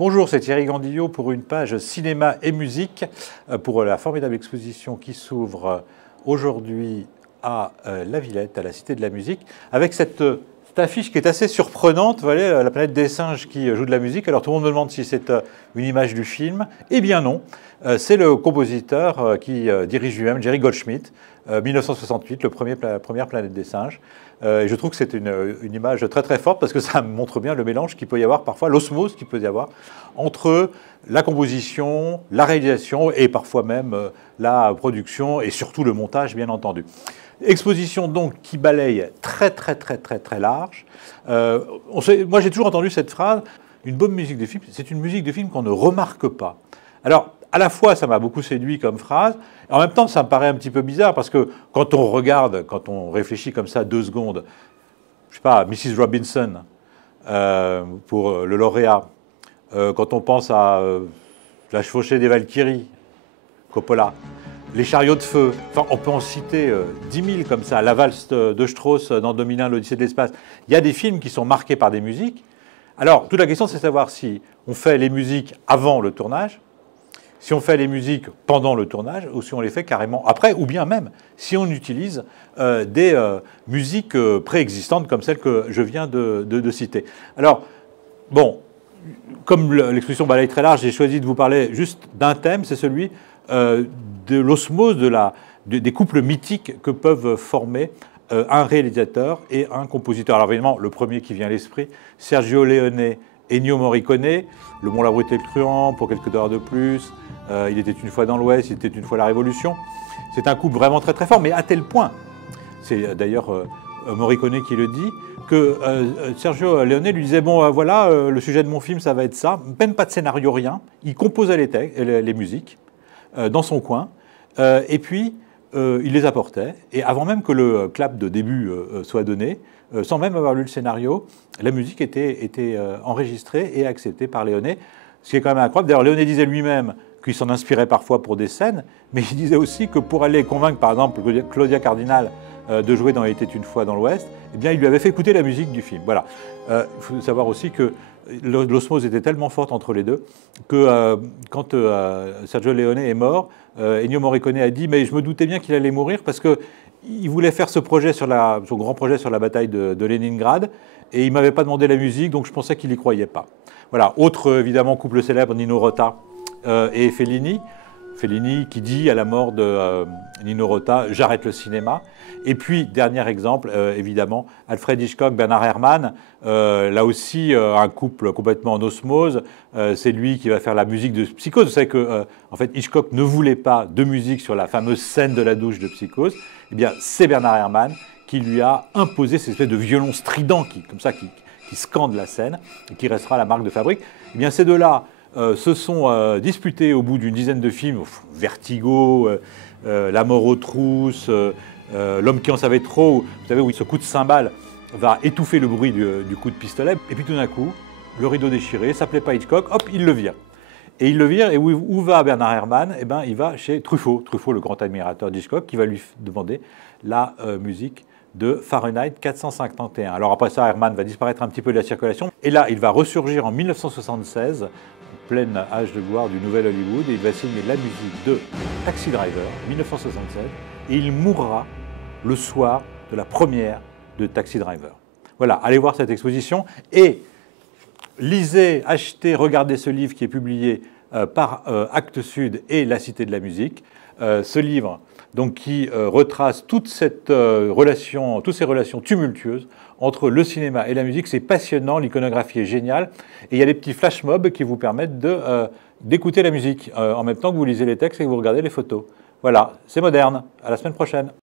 Bonjour, c'est Thierry Gandillot pour une page cinéma et musique pour la formidable exposition qui s'ouvre aujourd'hui à La Villette, à la Cité de la Musique, avec cette affiche qui est assez surprenante. Vous voyez, la planète des singes qui joue de la musique. Alors tout le monde me demande si c'est une image du film. Eh bien non, c'est le compositeur qui dirige lui-même, Jerry Goldsmith, 1968, la première planète des singes. Et je trouve que c'est une image très très forte parce que ça montre bien le mélange qu'il peut y avoir parfois, l'osmose qu'il peut y avoir entre la composition, la réalisation et parfois même la production et surtout le montage, bien entendu. Exposition donc qui balaye très très très très très large. Moi j'ai toujours entendu cette phrase, une bonne musique de film, c'est une musique de film qu'on ne remarque pas. Alors à la fois ça m'a beaucoup séduit comme phrase, et en même temps ça me paraît un petit peu bizarre parce que quand on regarde, quand on réfléchit comme ça 2 secondes, je sais pas, Mrs. Robinson pour le lauréat, quand on pense à La chevauchée des Valkyries, Coppola, Les chariots de feu, enfin, on peut en citer 10 000 comme ça, La valse de Strauss dans 2001, l'Odyssée de l'espace. Il y a des films qui sont marqués par des musiques. Alors, toute la question, c'est de savoir si on fait les musiques avant le tournage, si on fait les musiques pendant le tournage, ou si on les fait carrément après, ou bien même si on utilise des musiques préexistantes comme celles que je viens de citer. Alors, bon, comme l'exposition balaye très large, j'ai choisi de vous parler juste d'un thème, c'est celui de l'osmose des couples mythiques que peuvent former un réalisateur et un compositeur. Alors évidemment, le premier qui vient à l'esprit, Sergio Leone, Ennio Morricone, Le Mont, la Brute et le Truand, Pour quelques dollars de plus, Il était une fois dans l'Ouest, Il était une fois la Révolution. C'est un couple vraiment très très fort, mais à tel point, c'est d'ailleurs Morricone qui le dit, que Sergio Leone lui disait « Bon, voilà, le sujet de mon film, ça va être ça. Même pas de scénario, rien. Il composait les musiques dans son coin, et puis il les apportait. Et avant même que le clap de début soit donné, sans même avoir lu le scénario, la musique était enregistrée et acceptée par Leone, ce qui est quand même incroyable. D'ailleurs, Leone disait lui-même qu'il s'en inspirait parfois pour des scènes, mais il disait aussi que pour aller convaincre, par exemple, Claudia Cardinal de jouer dans Il était une fois dans l'Ouest, eh bien, il lui avait fait écouter la musique du film. Voilà. Il faut savoir aussi que l'osmose était tellement forte entre les deux que quand Sergio Leone est mort, Ennio Morricone a dit « Mais je me doutais bien qu'il allait mourir parce qu'il voulait faire son grand projet sur la bataille de Leningrad et il ne m'avait pas demandé la musique, donc je pensais qu'il n'y croyait pas. » Voilà. Autre, évidemment, couple célèbre, Nino Rota et Fellini. Fellini qui dit à la mort de Nino Rota « J'arrête le cinéma ». Et puis, dernier exemple, évidemment, Alfred Hitchcock, Bernard Herrmann, là aussi un couple complètement en osmose. C'est lui qui va faire la musique de Psychose. Vous savez que en fait, Hitchcock ne voulait pas de musique sur la fameuse scène de la douche de Psychose. Eh bien, c'est Bernard Herrmann qui lui a imposé cette espèce de violon strident qui scande la scène et qui restera la marque de fabrique. Eh bien, ces deux-là se sont disputés au bout d'une dizaine de films, Vertigo, La mort aux trousses, L'homme qui en savait trop, vous savez, où ce coup de cymbale va étouffer le bruit du coup de pistolet, et puis tout d'un coup, le rideau déchiré, ça ne plaît pas Hitchcock, hop, il le vire. Et il le vire, et où va Bernard Herrmann? Eh bien, il va chez Truffaut, le grand admirateur d'Hitchcock, qui va lui demander la musique de Fahrenheit 451. Alors après ça, Herrmann va disparaître un petit peu de la circulation, et là, il va ressurgir en 1976, plein âge de gloire du nouvel Hollywood, et il va signer la musique de Taxi Driver, 1976, et il mourra le soir de la première de Taxi Driver. Voilà, allez voir cette exposition et lisez, achetez, regardez ce livre qui est publié par Actes Sud et La Cité de la Musique. Ce livre donc, qui retrace toutes ces relations tumultueuses entre le cinéma et la musique. C'est passionnant, l'iconographie est géniale. Et il y a des petits flash mobs qui vous permettent d'écouter la musique en même temps que vous lisez les textes et que vous regardez les photos. Voilà, c'est moderne. À la semaine prochaine.